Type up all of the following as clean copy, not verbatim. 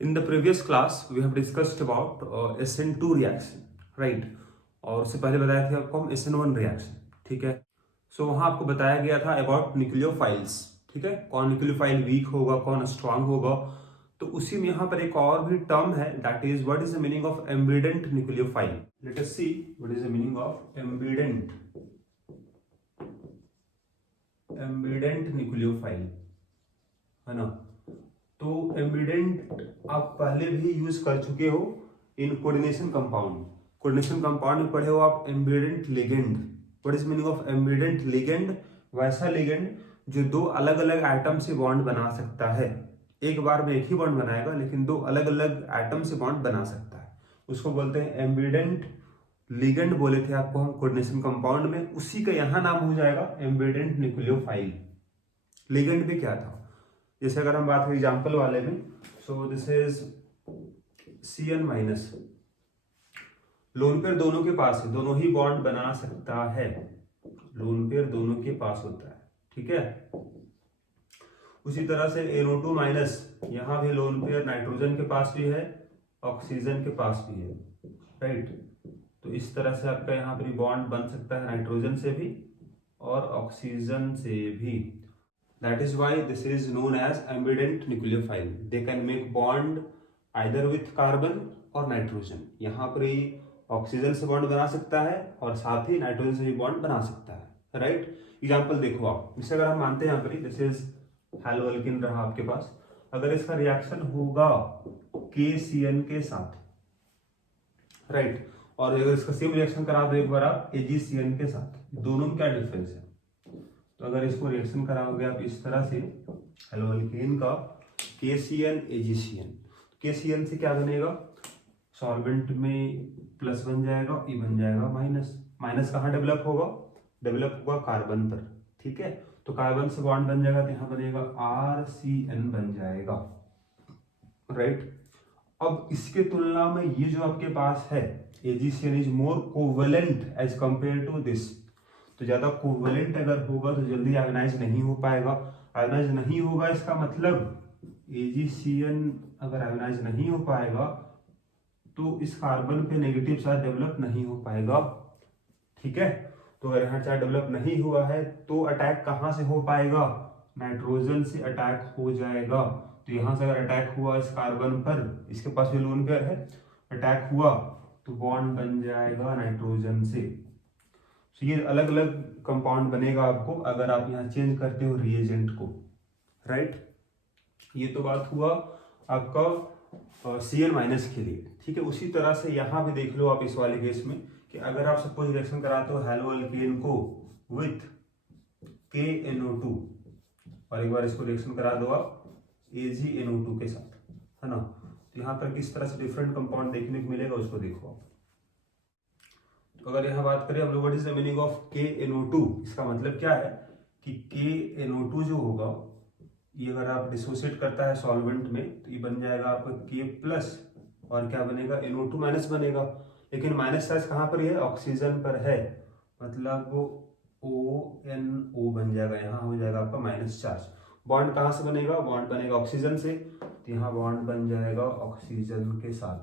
In the previous class, we have discussed about SN2 reaction, right? और उससे पहले बताया था आपको हम SN1 reaction, ठीक है? सो वहाँ आपको बताया गया था about न्यूक्लियोफाइल्स, ठीक है? कौन न्यूक्लियोफाइल वीक होगा, कौन स्ट्रांग होगा। तो उसी में यहाँ पर एक और भी टर्म है, that is what is the meaning of ambident nucleophile. Let us see what is the meaning of ambident nucleophile, है ना? तो एम्बिडेंट आप पहले भी यूज कर चुके हो in coordination compound. Coordination compound में पढ़े हो आप ambient ligand. What is meaning of ambient ligand? वैसा लिगेंड जो दो अलग अलग एटम से बॉन्ड बना सकता है। एक बार में एक ही बॉन्ड बनाएगा, लेकिन दो अलग अलग एटम से बॉन्ड बना सकता है, उसको बोलते हैं एम्बिडेंट लिगेंड। बोले थे आपको हम कोऑर्डिनेशन कंपाउंड में, उसी का यहाँ नाम हो जाएगा एम्बिडेंट न्यूक्लियोफाइल। लिगेंड भी क्या था? जैसे अगर हम बात करें एग्जाम्पल वाले में, सो this is Cn minus, lone pair दोनों के पास है, दोनों ही बॉन्ड बना सकता है, लोन पेयर दोनों के पास होता है, ठीक है। उसी तरह से NO2 माइनस, यहाँ भी लोन पेयर नाइट्रोजन के पास भी है, ऑक्सीजन के पास भी है, राइट। तो इस तरह से आपका यहाँ पर बॉन्ड बन सकता है नाइट्रोजन से भी और ऑक्सीजन से भी। That is why this is known as ambident nucleophile. They can make bond either with carbon or nitrogen. यहाँ पर ही ऑक्सीजन से बॉन्ड बना सकता है और साथ ही नाइट्रोजन से भी बॉन्ड बना सकता है, राइट। एग्जाम्पल देखो आप, जैसे अगर हम मानते हैं यहाँ पर दिस इज हेलोअल्किन रहा आपके पास, अगर इसका रिएक्शन होगा KCN के साथ, राइट, और अगर इसका सेम रिएक्शन करा दो एक बार आप AgCN के साथ, दोनों में क्या डिफरेंस है? तो अगर इसको रिएक्शन कराओगे आप इस तरह से हेलोअल्केन का KCN AgCN, KCN से क्या बनेगा? सॉल्वेंट में प्लस बन जाएगा, E बन जाएगा माइनस। माइनस कहाँ डेवलप होगा? डेवलप होगा कार्बन पर, ठीक है। तो कार्बन से बॉन्ड बन जाएगा, तो यहाँ बनेगा RCN बन जाएगा, राइट। अब इसके तुलना में ये जो आपके पास है AgCN is more covalent as compared to this. तो ज्यादा कोवेलेंट अगर होगा तो जल्दी आयोनाइज नहीं हो पाएगा। आयोनाइज नहीं होगा इसका मतलब AgCN अगर आयोनाइज नहीं हो पाएगा तो इस कार्बन पे नेगेटिव चार्ज डेवलप नहीं हो पाएगा, ठीक है। तो अगर यहाँ चार्ज डेवलप नहीं हुआ है तो अटैक कहाँ से हो पाएगा? नाइट्रोजन से अटैक हो जाएगा। तो यहाँ से अगर अटैक हुआ इस कार्बन पर, इसके पास भी लोन पेयर है, अटैक हुआ तो बॉन्ड बन जाएगा नाइट्रोजन से। तो ये अलग अलग कंपाउंड बनेगा आपको अगर आप यहाँ चेंज करते हो रिएजेंट को, राइट। ये तो बात हुआ आपका Cn माइनस के लिए, ठीक है। उसी तरह से यहाँ भी देख लो आप इस वाले केस में कि अगर आप सपोज रिएक्शन कराते हो हेलोअल्केन को विथ KNO2 और एक बार इसको रिएक्शन करा दो आप AgNO2 के साथ, है ना, तो यहाँ पर किस तरह से डिफरेंट कंपाउंड देखने को मिलेगा उसको देखो आप। तो अगर यहाँ बात करें हम लोग what is the meaning of KNO2, इसका मतलब क्या है कि KNO2 जो होगा ये अगर आप डिसोसिएट करता है सॉल्वेंट में तो ये बन जाएगा आपका K प्लस और क्या बनेगा? NO2 माइनस बनेगा। लेकिन माइनस चार्ज कहाँ पर है? ऑक्सीजन पर है, मतलब ONO बन जाएगा, यहाँ हो जाएगा आपका माइनस चार्ज। बॉन्ड कहाँ से बनेगा? बॉन्ड बनेगा ऑक्सीजन से, तो यहाँ बॉन्ड बन जाएगा ऑक्सीजन के साथ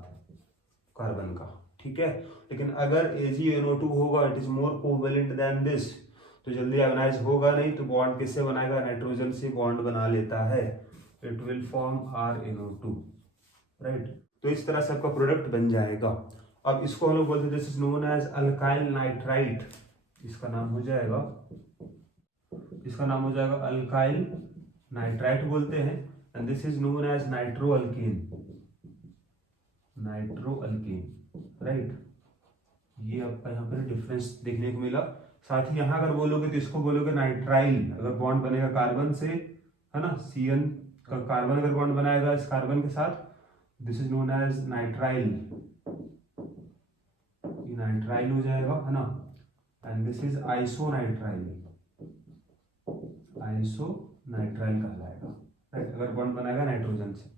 कार्बन का, ठीक है। लेकिन अगर AgNO2 होगा it is more covalent than this, तो जल्दी आयोनाइज होगा नहीं, तो बॉन्ड किससे बनाएगा? नाइट्रोजन से बॉन्ड बना लेता है, it will form RNO2, right. तो इस तरह से आपका प्रोडक्ट बन जाएगा। अब इसको हम लोग बोलते हैं this is known as alkyl nitrite, इसका नाम हो जाएगा अल्काइल नाइट्राइट बोलते हैं। And this is known as nitroalkane, right. ये आपका यहाँ पर डिफरेंस देखने को मिला। साथ ही यहाँ अगर बोलोगे तो इसको बोलोगे नाइट्राइल, अगर बॉन्ड बनेगा कार्बन से, है ना, Cn का कार्बन अगर बॉन्ड बनाएगा इस कार्बन के साथ, this is known as nitrile, nitrile हो जाएगा, है ना। एंड दिस इज आइसोनाइट्राइल कहलाएगा, राइट, अगर बॉन्ड बनाएगा नाइट्रोजन से।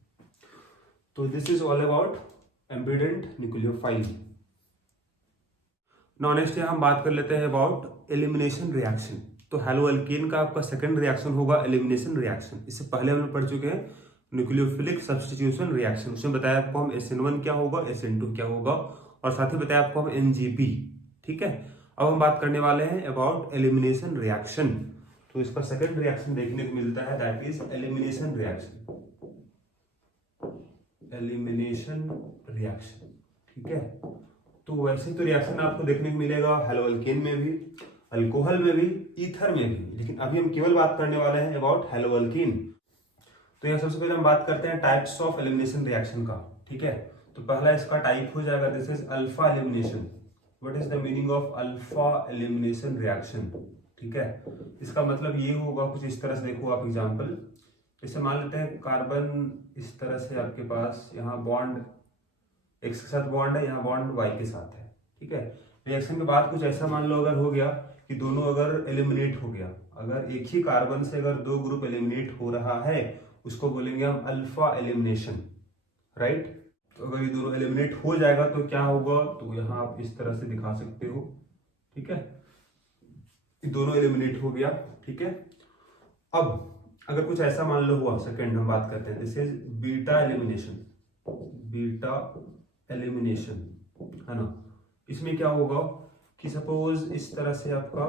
तो this is all about ambient nucleophile. Now next हम बात कर लेते हैं अबाउट एलिमिनेशन रिएक्शन। तो हेलोअल्केन का आपका सेकंड रिएक्शन होगा एलिमिनेशन रिएक्शन। इससे पहले हम लोग पढ़ चुके हैं न्यूक्लियोफिलिक सब्स्टिट्यूशन रिएक्शन। उसमें बताया आपको हम SN1 क्या होगा, SN2 क्या होगा, और साथ ही बताया आपको हम NGP। ठीक है, अब हम बात करने वाले हैं अबाउट एलिमिनेशन रिएक्शन। तो इसका सेकंड रिएक्शन देखने को मिलता है, that is elimination reaction. Elimination reaction, ठीक है। तो वैसे तो रिएक्शन आपको देखने को मिलेगा हेलोअल्केन में भी, अल्कोहल में भी, ईथर में भी, लेकिन अभी हम केवल बात करने वाले हैं अबाउट हेलोअल्केन। तो यहाँ सबसे पहले हम बात करते हैं टाइप्स ऑफ एलिमिनेशन रिएक्शन का। ठीक है, तो पहला इसका टाइप हो जाएगा, this is alpha elimination. What is the meaning of alpha elimination reaction? ठीक है, इसका मतलब ये होगा कुछ इस तरह से, देखो आप एग्जांपल, जैसे मान लेते हैं कार्बन इस तरह से आपके पास, यहाँ बॉन्ड एक्स के साथ बॉन्ड है, यहाँ बॉन्ड वाई के साथ है। ठीक है, रिएक्शन के बाद कुछ ऐसा मान लो अगर हो गया कि दोनों अगर एलिमिनेट हो गया, अगर एक ही कार्बन से अगर दो ग्रुप एलिमिनेट हो रहा है, उसको बोलेंगे हम अल्फा एलिमिनेशन, राइट। तो अगर ये दोनों एलिमिनेट हो जाएगा तो क्या होगा, तो यहाँ आप इस तरह से दिखा सकते हो। ठीक है, ये दोनों एलिमिनेट हो गया। ठीक है, अब अगर कुछ ऐसा मान लो हुआ, सेकंड हम बात करते हैं, this is beta elimination. Beta elimination है ना, इसमें क्या होगा कि सपोज इस तरह से आपका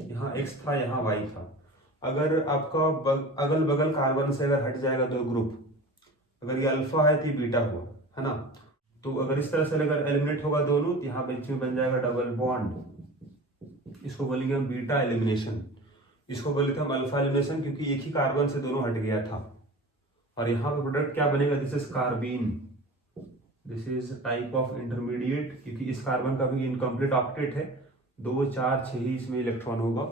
यहाँ x था, यहाँ y था, अगर आपका अगल बगल कार्बन से अगर हट जाएगा दो ग्रुप, अगर ये अल्फा है तो ये बीटा हुआ, है ना। तो अगर इस तरह से अगर एलिमिनेट होगा दोनों, तो यहाँ बीच में बन जाएगा डबल बॉन्ड, इसको बोलेंगे हम बीटा एलिमिनेशन। इसको बोले थे हम अल्फा एलिमिनेशन क्योंकि एक ही कार्बन से दोनों हट गया था। और यहाँ पे प्रोडक्ट क्या बनेगा, this is carbene, this is type of intermediate, क्योंकि इस कार्बन का भी इनकम्प्लीट ऑक्टेट है, 2 4 6 ही इसमें इलेक्ट्रॉन होगा,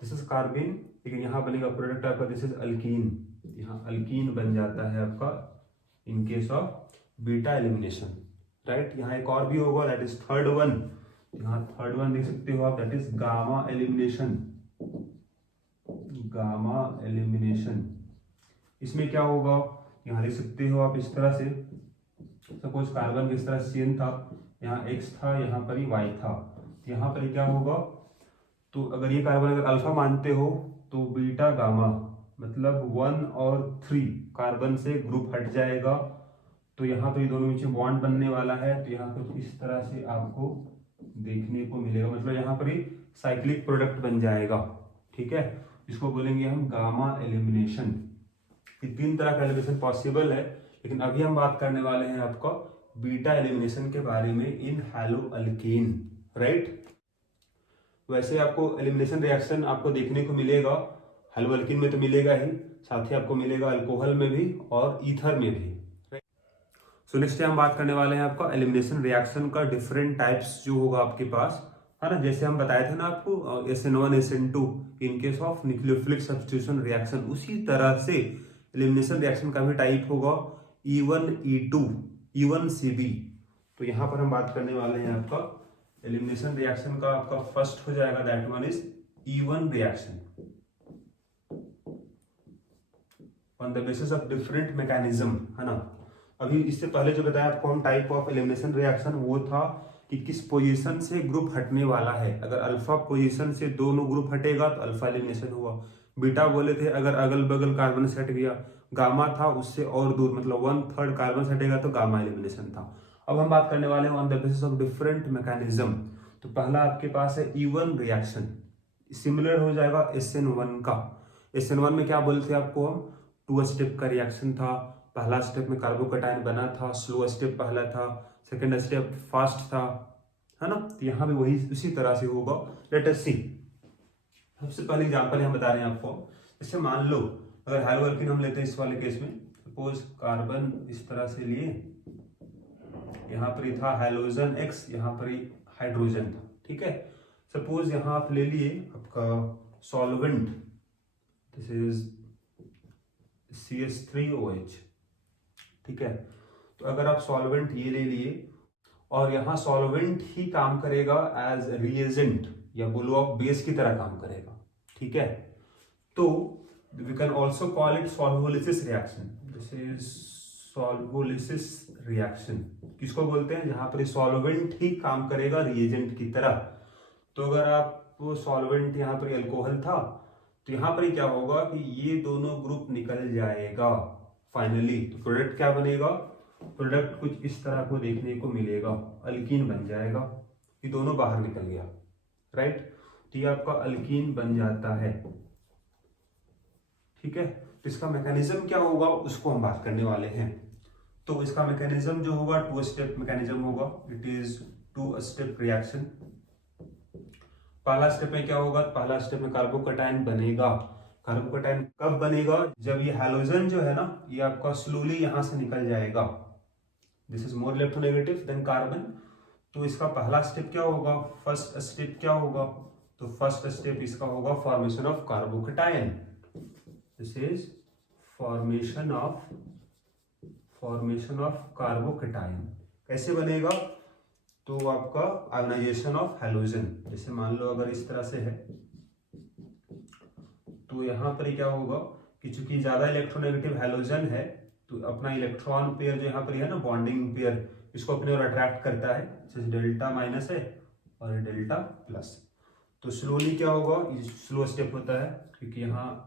दिस इज कार्बीन। लेकिन यहाँ बनेगा प्रोडक्ट आपका, दिस इज अल्कीन, यहाँ अल्कीन बन जाता है आपका in case of beta elimination, right. यहाँ एक और भी होगा, दैट इज थर्ड वन, यहाँ थर्ड वन देख सकते हो आप, that is gamma elimination. Gamma elimination, इसमें क्या होगा, यहाँ देख सकते हो आप इस तरह से, सपोज कार्बन किस तरह CN था, यहाँ X था, यहाँ पर ही Y था, यहाँ पर क्या होगा, तो अगर ये कार्बन अगर अल्फा मानते हो तो बीटा गामा मतलब 1 और 3 कार्बन से ग्रुप हट जाएगा, तो यहाँ पर दोनों नीचे बॉन्ड बनने वाला है, तो यहाँ पर इस तरह से आपको देखने को मिलेगा, मतलब यहाँ पर ही साइक्लिक प्रोडक्ट बन जाएगा। ठीक है, इसको बोलेंगे हम गामा एलिमिनेशन। ये 3 तरह का एलिमिनेशन पॉसिबल है, लेकिन अभी हम बात करने वाले हैं आपका बीटा एलिमिनेशन के बारे में इन हैलोअल्केन, राइट। वैसे आपको एलिमिनेशन रिएक्शन आपको देखने को मिलेगा हैलोअल्केन में तो मिलेगा ही, साथ ही आपको मिलेगा अल्कोहल में भी और ईथर में भी। सो नेक्स्ट हम बात करने वाले हैं आपका एलिमिनेशन रिएक्शन का डिफरेंट टाइप्स जो होगा आपके पास, है ना। जैसे हम बताए थे ना आपको SN1 SN2 in case of nucleophilic substitution reaction, उसी तरह से एलिमिनेशन रिएक्शन का भी टाइप होगा E1 E2 E1 CB। तो यहाँ पर हम बात करने वाले हैं आपका एलिमिनेशन रिएक्शन का, आपका फर्स्ट हो जाएगा, that one is E1 reaction on the basis of different mechanism, है ना। अभी इससे पहले जो बताया आपको हम टाइप ऑफ एलिमिनेशन रिएक्शन, वो था कि किस पोजीशन से ग्रुप हटने वाला है। अगर अल्फा पोजीशन से दोनों ग्रुप हटेगा तो अल्फा एलिमिनेशन हुआ। बीटा बोले थे अगर अगल बगल कार्बन से हट गया, गामा था उससे और दूर मतलब 1/3 कार्बन से हटेगा तो गामा एलिमिनेशन था। अब हम बात करने वाले हैं on the basis of different mechanism. तो पहला आपके पास है E1 रिएक्शन, सिमिलर हो जाएगा SN1 का। SN1 में क्या बोलते थे आपको हम, 2 स्टेप का रिएक्शन था। पहला स्टेप में कार्बोकैटायन बना था, स्लो स्टेप पहला था, सेकेंड स्टेप फास्ट था, है ना। तो यहाँ भी वही उसी तरह से होगा। लेट अस सी, सबसे पहले एग्जांपल हम बता रहे हैं आपको, जैसे मान लो अगर हैलोअल्केन हम लेते हैं इस वाले केस में, सपोज कार्बन इस तरह से लिए, यहाँ पर ही था हाइड्रोजन X, यहाँ पर ही हाइड्रोजन था। ठीक है, सपोज यहाँ आप ले लिए आपका सॉल्वेंट, दिस इज CH3OH। ठीक है, तो अगर आप सॉल्वेंट ये ले लिए और यहाँ सॉल्वेंट ही काम करेगा एज रिएजेंट या बोलो आप बेस की तरह काम करेगा। ठीक है, तो we can also call it solvolysis reaction. This is solvolysis reaction किसको बोलते हैं, जहां पर सॉल्वेंट ही काम करेगा रिएजेंट की तरह। तो अगर आप सॉल्वेंट यहाँ पर अल्कोहल था, तो यहाँ पर क्या होगा कि ये दोनों ग्रुप निकल जाएगा, फाइनली तो प्रोडक्ट क्या बनेगा, प्रोडक्ट कुछ इस तरह को देखने को मिलेगा, अल्कीन बन जाएगा। ये दोनों बाहर निकल गया, राइट। तो ये आपका अल्कीन बन जाता है, ठीक है। तो इसका मैकेनिज्म क्या होगा उसको हम बात करने वाले हैं। तो इसका मैकेनिज्म जो होगा 2 स्टेप मैकेनिज्म होगा। It is 2 step reaction. पहला स्टेप में क्या होगा, पहला स्टेप में कार्बोकैटायन बनेगा। कार्बोकैटायन कब बनेगा, जब ये हैलोजन जो है ना ये आपका स्लोली यहां से निकल जाएगा। This is more electronegative than carbon. तो इसका पहला स्टेप क्या होगा, फर्स्ट स्टेप क्या होगा, तो फर्स्ट स्टेप इसका होगा formation of carbocation. This is formation of carbocation. कैसे बनेगा, तो आपका आयोनाइजेशन ऑफ हैलोजन। जैसे मान लो अगर इस तरह से है तो यहाँ पर क्या होगा कि चूंकि ज्यादा इलेक्ट्रोनेगेटिव हैलोजन है तो अपना इलेक्ट्रॉन पेयर जो यहाँ पर है ना बॉन्डिंग पेयर, इसको अपने और अट्रैक्ट करता है। जैसे डेल्टा माइनस है और डेल्टा प्लस। तो स्लोली क्या होगा, ये स्लो स्टेप होता है क्योंकि यहाँ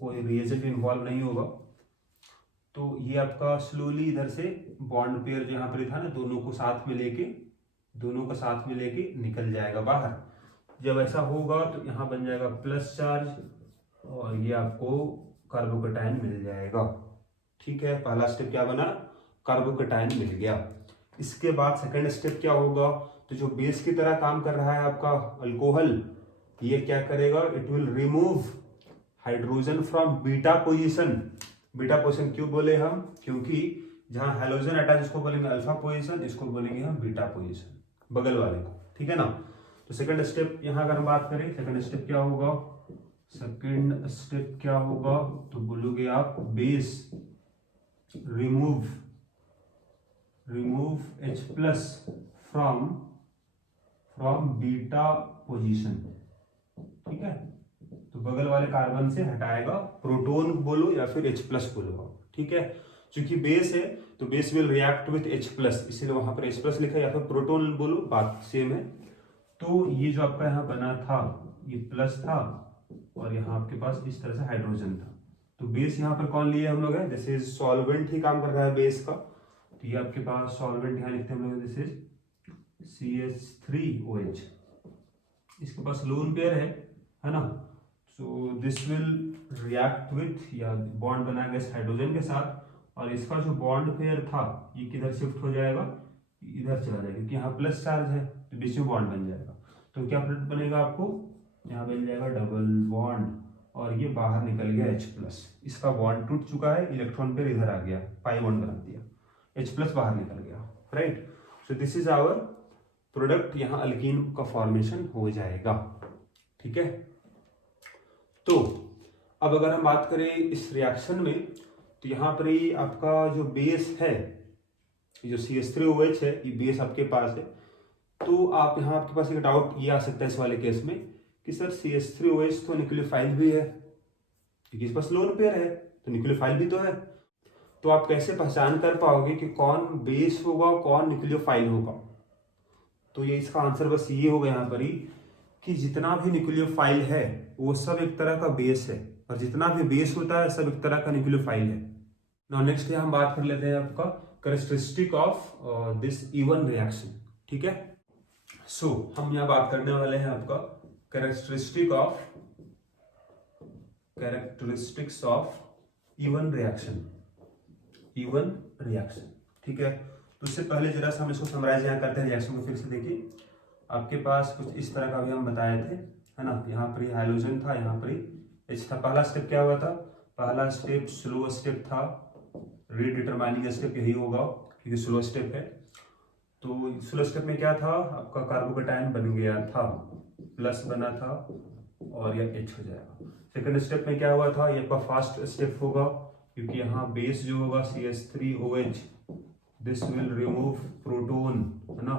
कोई रिएजेंट इन्वॉल्व नहीं होगा। तो ये आपका स्लोली इधर से बॉन्ड पेयर जो यहाँ पर था ना दोनों को साथ में लेके निकल जाएगा बाहर। जब ऐसा होगा तो यहाँ बन जाएगा प्लस चार्ज और ये आपको कार्बोकैटायन मिल जाएगा, ठीक है। पहला स्टेप क्या बना, कार्बोकैटायन मिल गया। इसके बाद सेकंड स्टेप क्या होगा, तो जो बेस की तरह काम कर रहा है आपका अल्कोहल, ये क्या करेगा, it will remove hydrogen from beta position. Beta position क्यों बोले हम, क्योंकि जहां हैलोजन अटैच इसको बोलेंगे अल्फा पोजीशन, इसको बोलेंगे हम बीटा पोजीशन, बगल वाले को, ठीक है ना। तो सेकंड स्टेप यहां अगर हम बात करें, सेकंड स्टेप क्या होगा, सेकंड स्टेप क्या होगा, तो बोलोगे आप base remove H plus from beta position, ठीक है। तो बगल वाले कार्बन से हटाएगा, प्रोटोन बोलो या फिर H प्लस बोलो, ठीक है। क्योंकि बेस है तो base will react with H plus, इसीलिए वहां पर H प्लस लिखा है, या फिर प्रोटोन बोलो, बात सेम है। तो ये जो आपका यहाँ बना था ये प्लस था और यहाँ आपके पास इस तरह से हाइड्रोजन था। तो बेस यहाँ पर कौन लिए हम लोग है, दिस इज सॉल्वेंट ही काम कर रहा है बेस का। तो ये आपके पास सॉल्वेंट यहाँ लिखते हैं हम लोग, दिस इज CH3OH। इसके पास लोन पेयर है ना। So this will react with या बॉन्ड बनाएगा इस हाइड्रोजन के साथ, और इसका जो बॉन्ड पेयर था ये किधर शिफ्ट हो जाएगा, इधर चला जाएगा क्योंकि यहाँ प्लस चार्ज है तो बीच में बॉन्ड बन जाएगा। तो क्या प्रोडक्ट बनेगा आपको, यहाँ बन जाएगा डबल बॉन्ड और ये बाहर निकल गया H प्लस। इसका बॉन्ड टूट चुका है, इलेक्ट्रॉन पेयर इधर आ गया, पाई बॉन्ड बना दिया, H प्लस बाहर निकल गया, right. So this is our product, यहाँ अल्कीन का फॉर्मेशन हो जाएगा, ठीक है। तो अब अगर हम बात करें इस रिएक्शन में, तो यहाँ पर ये आपका जो बेस है, जो CH3OH है, ये बेस आपके पास है। तो आप यहाँ आपके पास एक डाउट ये आ सकता है इस वाले केस में कि सर CH3OH तो न्यूक्लियोफाइल भी है, क्योंकि इस पास लोन पेयर है तो न्यूक्लियोफाइल भी तो है। तो आप कैसे पहचान कर पाओगे कि कौन बेस होगा कौन न्यूक्लियोफाइल होगा, तो ये इसका आंसर बस ये होगा यहाँ पर ही कि जितना भी न्यूक्लियोफाइल है वो सब एक तरह का बेस है, और जितना भी बेस होता है सब एक तरह का न्यूक्लियोफाइल है। नाउ नेक्स्ट हम बात कर लेते हैं आपका characteristic of this E one reaction, ठीक है। सो हम यहाँ बात करने वाले हैं आपका कैरेक्टरिस्टिक्स ऑफ इवन रिएक्शन, ठीक है। तो उससे पहले जरा सा हम इसको समराइज यहाँ करते हैं रिएक्शन को, फिर से देखिए। आपके पास कुछ इस तरह का भी हम बताए थे, है ना। यहाँ पर हाइड्रोजन था, यहाँ पर H था। पहला स्टेप क्या हुआ था, पहला स्टेप स्लो स्टेप था, रीडिटरमाइनिंग स्टेप यही होगा क्योंकि स्लो स्टेप है। तो स्लो स्टेप में क्या था, आपका कार्बोकैटायन बन गया था, प्लस बना था और यह H हो जाएगा। सेकंड स्टेप में क्या हुआ था, ये आपका फास्ट स्टेप होगा क्योंकि यहाँ बेस जो होगा CH3OH, this will remove proton, है ना।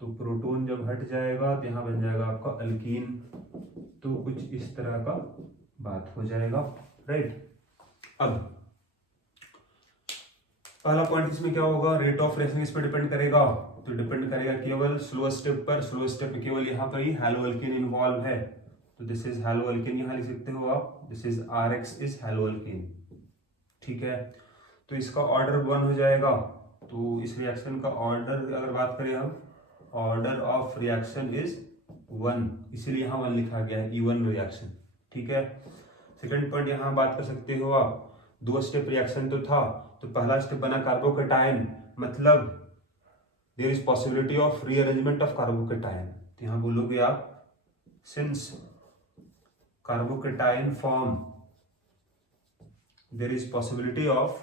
तो प्रोटोन जब हट जाएगा तो यहाँ बन जाएगा आपका अल्कीन। तो कुछ इस तरह का बात हो जाएगा, राइट। अब पहला पॉइंट इसमें क्या होगा, रेट ऑफ रिएक्शन इस पर डिपेंड करेगा। तो डिपेंड करेगा केवल स्लो स्टेप पर। स्लो स्टेप में केवल यहाँ पर ही हैलो अल्कीन इन्वॉल्व है, तो दिस इज हैलो अल्कीन यहाँ लिख सकते हो आप, this is RX is hello alkyne. ठीक है, तो इसका ऑर्डर 1 हो जाएगा। तो इस रिएक्शन का ऑर्डर अगर बात करें हम, ऑर्डर ऑफ रिएक्शन इज 1, इसीलिए यहाँ 1 लिखा गया है, E1 रिएक्शन। ठीक है, सेकंड पॉइंट यहाँ बात कर सकते हो आप, 2 स्टेप रिएक्शन तो था, तो पहला स्टेप बना कार्बोकेटायन, मतलब there is possibility of rearrangement of carbocation. तो यहाँ बोलोगे आप since carbocation form there is possibility of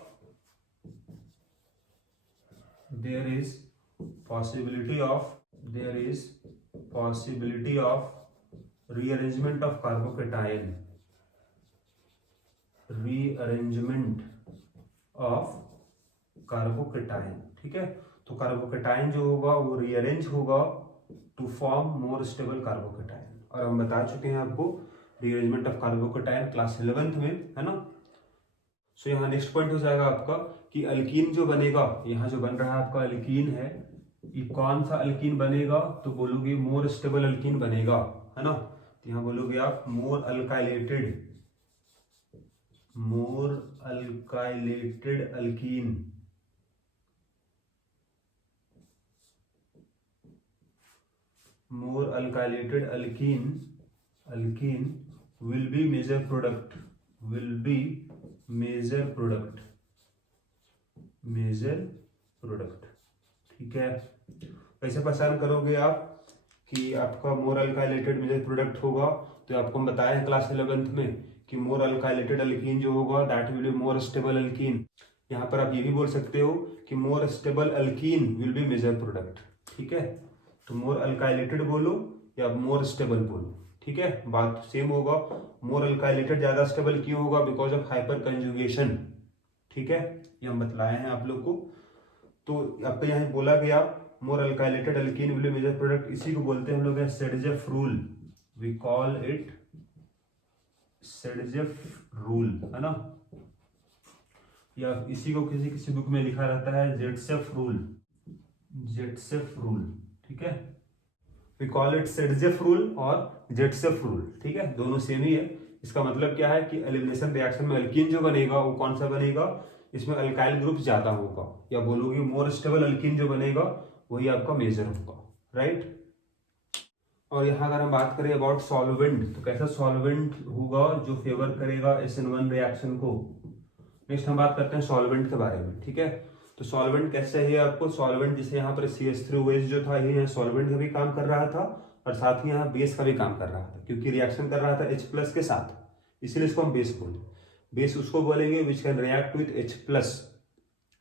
rearrangement of carbocation ठीक है, तो कार्बोकेटायन जो होगा वो रीअरेंज होगा to form more stable carbocation. और हम बता चुके हैं आपको rearrangement of carbocation class 11th में, है ना। सो यहाँ नेक्स्ट पॉइंट हो जाएगा आपका कि अल्कीन जो बनेगा, यहाँ जो बन रहा है आपका अल्कीन है, ये कौन सा अल्कीन बनेगा, तो बोलोगे मोर स्टेबल अल्कीन बनेगा, है ना। तो यहाँ बोलोगे आप more alkylated alkene, more alkylated alkene will be major product, ठीक है। कैसे पहचान करोगे आप कि आपका मोर अल्काइलेटेड मेजर प्रोडक्ट होगा, तो आपको हम बताया है क्लास 11th में कि मोर अल्काइलेटेड अल्कीन जो होगा that will be more stable alkene. यहाँ पर आप ये भी बोल सकते हो कि more stable alkene will be major product. ठीक है, तो मोर अल्काइलेटेड बोलो या मोर स्टेबल बोलो, ठीक है, बात सेम होगा। मोर अल्काइलेटेड ज्यादा स्टेबल क्यों होगा, बिकॉज ऑफ हाइपर कंजुगेशन। ठीक है, ये हम बतलाए हैं आप लोग को। तो आपको यहाँ बोला गया more alkylated alkene will be major product, इसी को बोलते हैं हम लोग Saytzeff rule, we call it Saytzeff rule, है ना, या इसी को किसी किसी बुक में लिखा रहता है जेटसेफ रूल, ठीक है, we call it Saytzeff rule और जेटसेफ रूल। ठीक है, दोनों सेम ही है। इसका मतलब क्या है कि एलिमिनेशन रिएक्शन में अल्कीन जो बनेगा वो कौन सा बनेगा, इसमें अल्काइल ग्रुप ज्यादा होगा, या बोलोगे मोर स्टेबल अल्कीन जो बनेगा वही आपका मेजर होगा, राइट। और यहाँ अगर हम बात करें अबाउट सॉल्वेंट, तो कैसा सॉल्वेंट होगा जो फेवर करेगा SN1 रिएक्शन को। नेक्स्ट हम बात करते हैं सॉल्वेंट के बारे में। ठीक है, तो सॉल्वेंट कैसे है आपको, सॉल्वेंट जैसे यहाँ पर CH3OH जो था ये सॉल्वेंट का भी काम कर रहा था और साथ ही यहाँ बेस का भी काम कर रहा था, क्योंकि रिएक्शन कर रहा था H+ के साथ, इसीलिए इसको हम बेस बोले। बेस उसको बोलेंगे which can react with H+।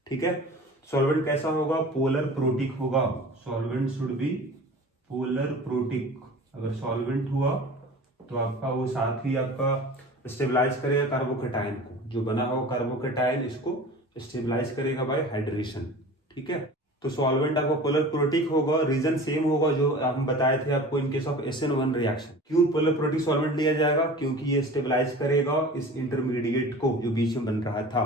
ठीक है, सॉल्वेंट कैसा होगा, पोलर प्रोटिक होगा, solvent should be polar protic. अगर सॉल्वेंट हुआ तो आपका वो साथ ही आपका स्टेबलाइज करेगा कार्बोकेटायन को, जो बना हो कार्बोकेटायन इसको स्टेबलाइज करेगा बाय हाइड्रेशन। ठीक है, तो सॉल्वेंट आपको पोलर प्रोटिक होगा, रीजन सेम होगा जो हम बताए थे आपको in case of SN1 reaction. क्यों पोलर प्रोटिक सॉल्वेंट लिया जाएगा, क्योंकि ये स्टेबलाइज करेगा इस इंटरमीडिएट को जो बीच में बन रहा था,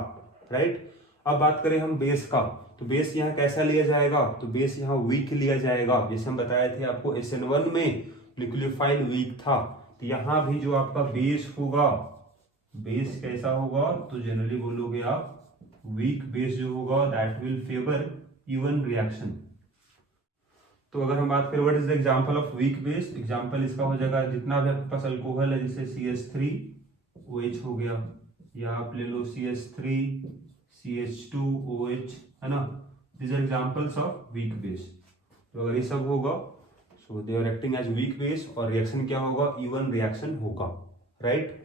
राइट। अब बात करें हम बेस का, तो बेस यहाँ कैसा लिया जाएगा, तो बेस यहाँ वीक लिया जाएगा, जैसे हम बताए थे आपको SN1 में न्यूक्लियोफाइल वीक था, तो यहाँ भी जो आपका बेस होगा, बेस कैसा होगा, तो जनरली बोलोगे आप वीक बेस जो होगा that will favour E1 reaction. तो अगर हम बात करें what is the example of weak base, example इसका हो जाएगा जितना भी आपके पास अल्कोहल है, जैसे CH3OH हो गया, या आप ले लो CH3 CH2OH, है ना, these are examples of weak base। तो अगर ये सब होगा so they are acting as weak base और रिएक्शन क्या होगा, E1 रिएक्शन होगा, राइट।